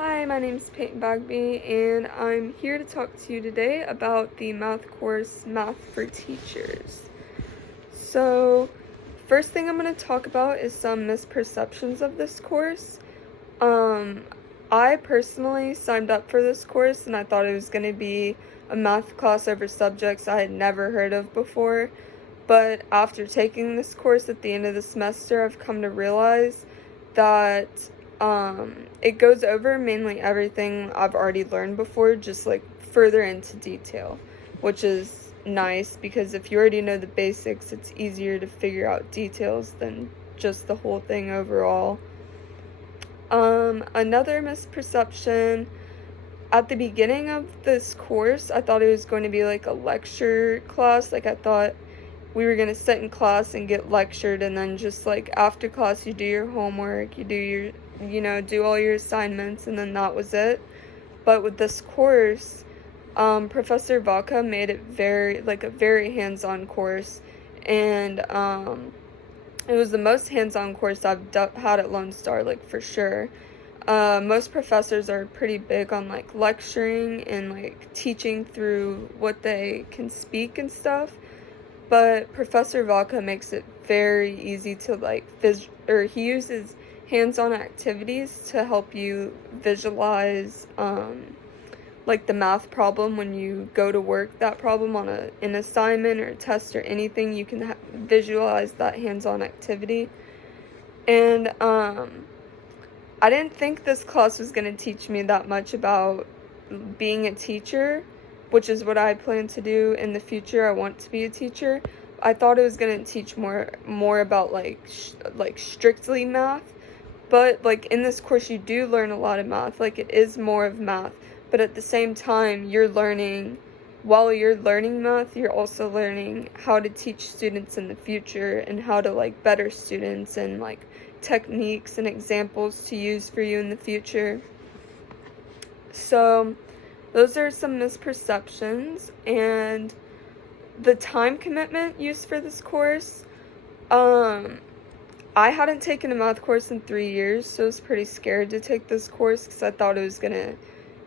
Hi, my name is Peyton Bagby, and I'm here to talk to you today about the math course, Math for Teachers. So, first thing I'm going to talk about is some misperceptions of this course. I personally signed up for this course, and I thought it was going to be a math class over subjects I had never heard of before. But after taking this course at the end of the semester, I've come to realize that it goes over mainly everything I've already learned before, just like further into detail, which is nice because if you already know the basics, it's easier to figure out details than just the whole thing overall. Another misperception, at the beginning of this course, I thought it was going to be like a lecture class. Like I thought we were going to sit in class and get lectured, and then just like after class you do your homework, you do your do all your assignments, and then that was it. But with this course, Professor Vaca made it a very hands-on course, and it was the most hands-on course I've had at Lone Star, like for sure. Most professors are pretty big on like lecturing and like teaching through what they can speak and stuff, but Professor Vaca makes it very easy to like he uses hands-on activities to help you visualize like the math problem when you go to work that problem on an assignment or a test or anything. You can visualize that hands-on activity. And I didn't think this class was going to teach me that much about being a teacher, which is what I plan to do in the future. I want to be a teacher. I thought it was going to teach more about like strictly math, but like in this course you do learn a lot of math. Like it is more of math, but at the same time while you're learning math, you're also learning how to teach students in the future and how to like better students and like techniques and examples to use for you in the future. So those are some misperceptions. And the time commitment used for this course, I hadn't taken a math course in 3 years, so I was pretty scared to take this course because I thought it was gonna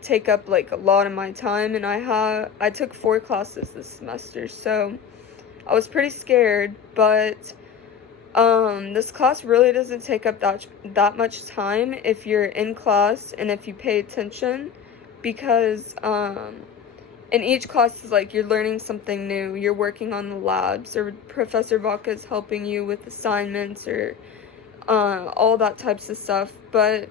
take up like a lot of my time, and I took 4 classes this semester, so I was pretty scared. But this class really doesn't take up that much time if you're in class and if you pay attention, because in each class is like you're learning something new, you're working on the labs, or Professor Vaca is helping you with assignments or all that types of stuff. But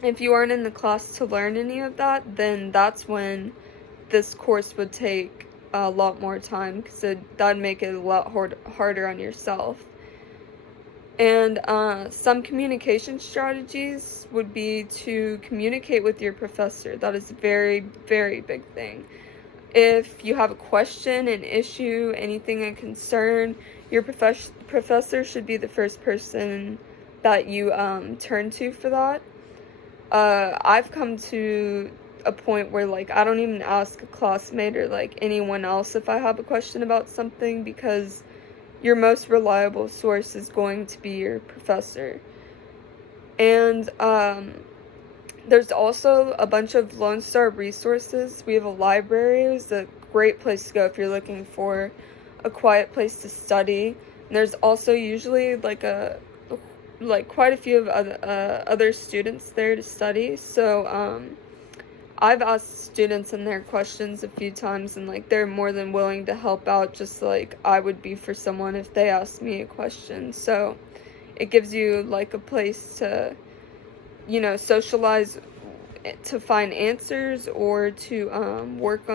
if you aren't in the class to learn any of that, then that's when this course would take a lot more time, because that'd make it a lot harder on yourself. And some communication strategies would be to communicate with your professor. That is a very, very big thing. If you have a question, an issue, anything, a concern, your professor should be the first person that you turn to for that. I've come to a point where like I don't even ask a classmate or like anyone else if I have a question about something, because your most reliable source is going to be your professor. And there's also a bunch of Lone Star resources. We have a library. It's a great place to go if you're looking for a quiet place to study. And there's also usually quite a few of other students there to study. So I've asked students in their questions a few times, and like they're more than willing to help out, just like I would be for someone if they asked me a question. So it gives you like a place to socialize, to find answers, or to work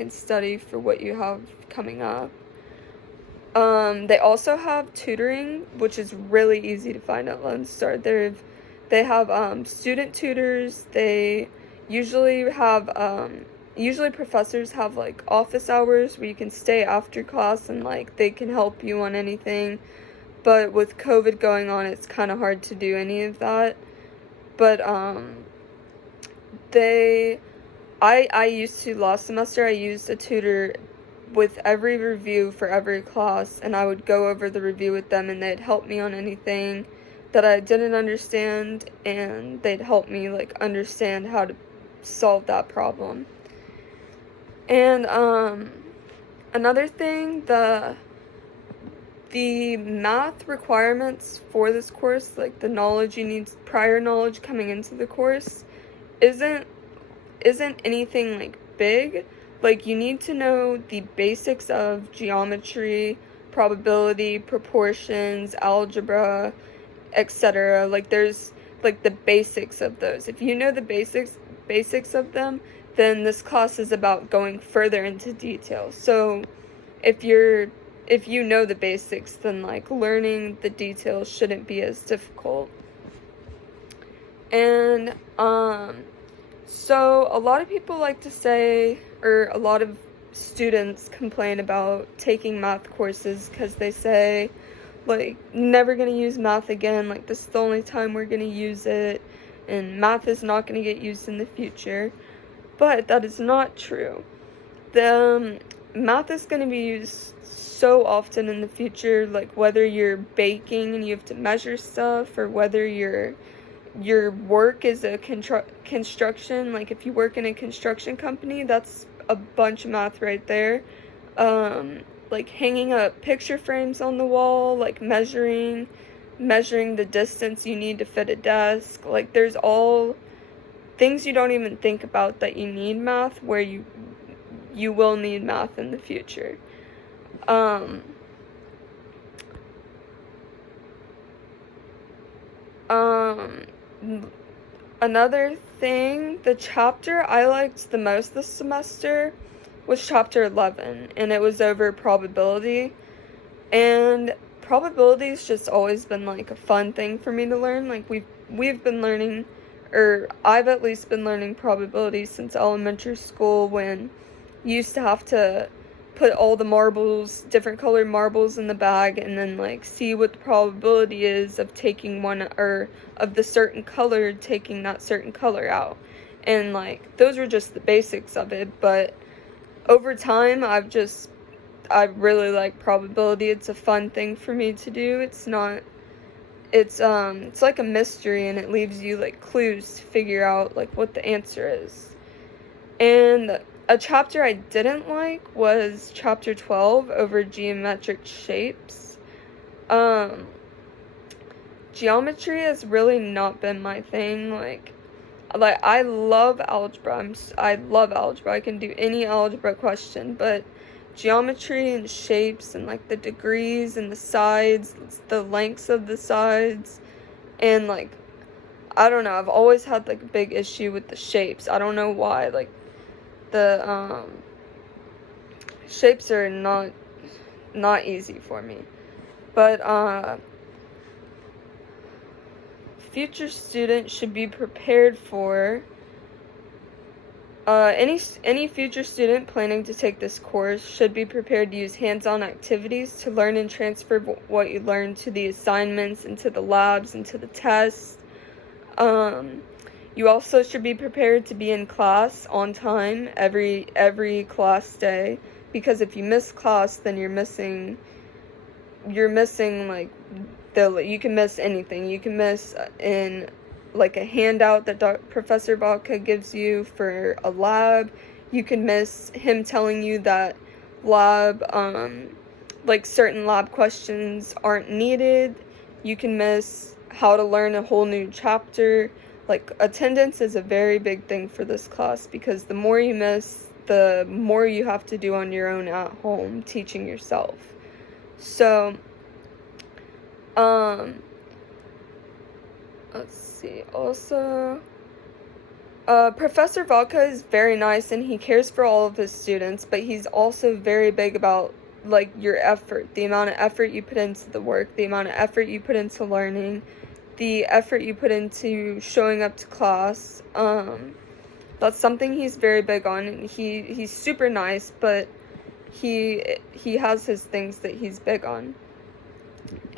and study for what you have coming up. They also have tutoring, which is really easy to find at Lone Star. They have student tutors. They usually professors have like office hours where you can stay after class and like they can help you on anything. But with COVID going on, it's kind of hard to do any of that. But I used to, last semester I used a tutor with every review for every class, and I would go over the review with them and they'd help me on anything that I didn't understand, and they'd help me like understand how to solve that problem. And another thing, the math requirements for this course, like the knowledge you need, prior knowledge coming into the course, isn't anything like big. Like, you need to know the basics of geometry, probability, proportions, algebra, etc. Like, there's like the basics of those. If you know the basics of them, then this class is about going further into detail. So if you know the basics, then like learning the details shouldn't be as difficult. And so a lot of people like to say, or a lot of students complain about taking math courses because they say, like, never gonna use math again, like this is the only time we're gonna use it, and math is not gonna get used in the future. But that is not true. The math is gonna be used so often in the future, like whether you're baking and you have to measure stuff, or whether your work is a construction, like if you work in a construction company, that's a bunch of math right there. Like hanging up picture frames on the wall, like measuring the distance you need to fit a desk. Like, there's all things you don't even think about that you need math, where you will need math in the future. Another thing, the chapter I liked the most this semester was chapter 11, and it was over probability. And probability's just always been like a fun thing for me to learn. Like, we've been learning, or I've at least been learning probability since elementary school, when you used to have to put all the marbles, different colored marbles, in the bag, and then like see what the probability is of taking one, or of the certain color taking that certain color out. And like, those were just the basics of it, but over time I really like probability. It's a fun thing for me to do. It's like a mystery, and it leaves you like clues to figure out like what the answer is. And a chapter I didn't like was chapter 12, over geometric shapes. Geometry has really not been my thing. Like I love algebra. I love algebra. I can do any algebra question, but geometry and shapes, and like the degrees and the sides, the lengths of the sides, and like, I don't know, I've always had like a big issue with the shapes. I don't know why. Like, the shapes are not easy for me. But future students should be prepared for any future student planning to take this course should be prepared to use hands-on activities to learn and transfer what you learned to the assignments, and to the labs, and to the tests. You also should be prepared to be in class on time every class day, because if you miss class, then you're missing like you can miss anything. You can miss in like a handout that Professor Vodka gives you for a lab. You can miss him telling you that lab, like certain lab questions aren't needed. You can miss how to learn a whole new chapter. Like, attendance is a very big thing for this class, because the more you miss, the more you have to do on your own at home, teaching yourself. So, let's see, also, Professor Vodka is very nice, and he cares for all of his students, but he's also very big about, like, your effort, the amount of effort you put into the work, the amount of effort you put into learning, the effort you put into showing up to class. That's something he's very big on, and he's super nice, but he has his things that he's big on.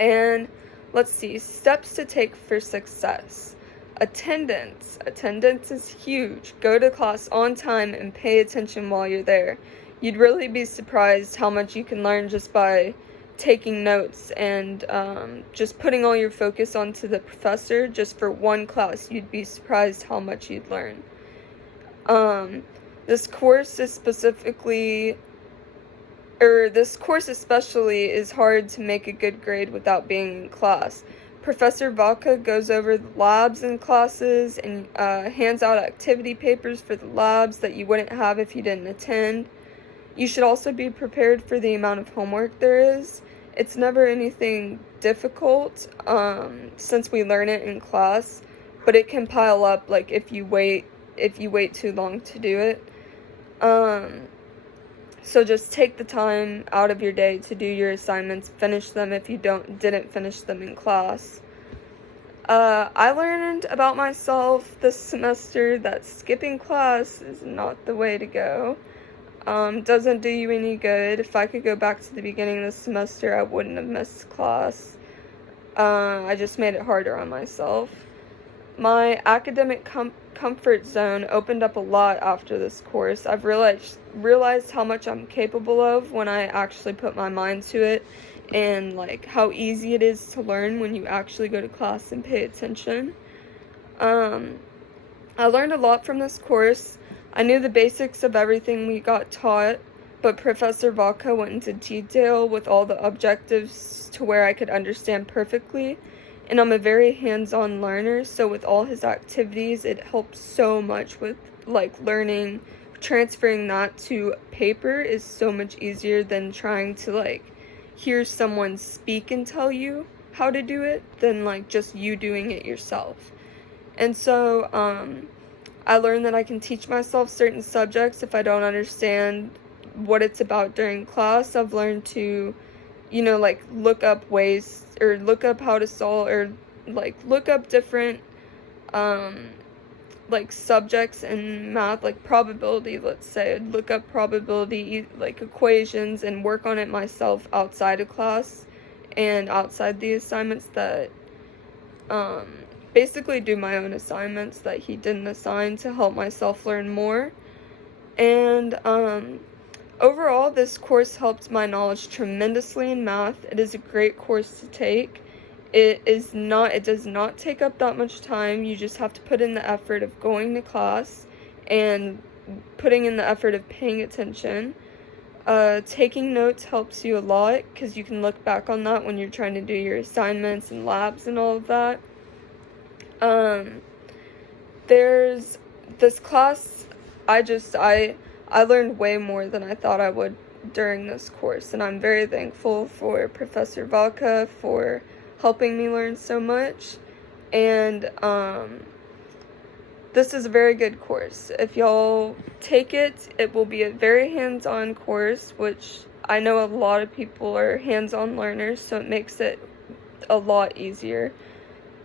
And let's see, steps to take for success. Attendance is huge. Go to class on time and pay attention while you're there. You'd really be surprised how much you can learn just by taking notes and just putting all your focus onto the professor just for one class, you'd be surprised how much you'd learn. This course especially is hard to make a good grade without being in class. Professor Vaca goes over the labs in classes and hands out activity papers for the labs that you wouldn't have if you didn't attend. You should also be prepared for the amount of homework there is. It's never anything difficult since we learn it in class, but it can pile up like if you wait too long to do it. So just take the time out of your day to do your assignments, finish them if you didn't finish them in class. I learned about myself this semester that skipping class is not the way to go. Doesn't do you any good. If I could go back to the beginning of the semester, I wouldn't have missed class. I just made it harder on myself. My academic comfort zone opened up a lot after this course. I've realized how much I'm capable of when I actually put my mind to it, and like how easy it is to learn when you actually go to class and pay attention. I learned a lot from this course. I knew the basics of everything we got taught, but Professor Vaca went into detail with all the objectives to where I could understand perfectly. And I'm a very hands-on learner, so with all his activities, it helps so much with like learning. Transferring that to paper is so much easier than trying to like hear someone speak and tell you how to do it than like just you doing it yourself. And so I learned that I can teach myself certain subjects if I don't understand what it's about during class. I've learned to, like look up ways or look up how to solve or like look up different like subjects in math, like probability, let's say. I'd look up probability like equations and work on it myself outside of class and outside the assignments that basically do my own assignments that he didn't assign to help myself learn more. And overall, this course helped my knowledge tremendously in math. It is a great course to take. It does not take up that much time. You just have to put in the effort of going to class and putting in the effort of paying attention. Taking notes helps you a lot because you can look back on that when you're trying to do your assignments and labs and all of that. There's this class, I learned way more than I thought I would during this course, and I'm very thankful for Professor Vaca for helping me learn so much. And this is a very good course. If y'all take it, it will be a very hands-on course, which I know a lot of people are hands-on learners, so it makes it a lot easier.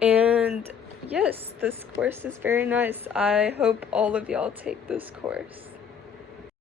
And yes, this course is very nice. I hope all of y'all take this course.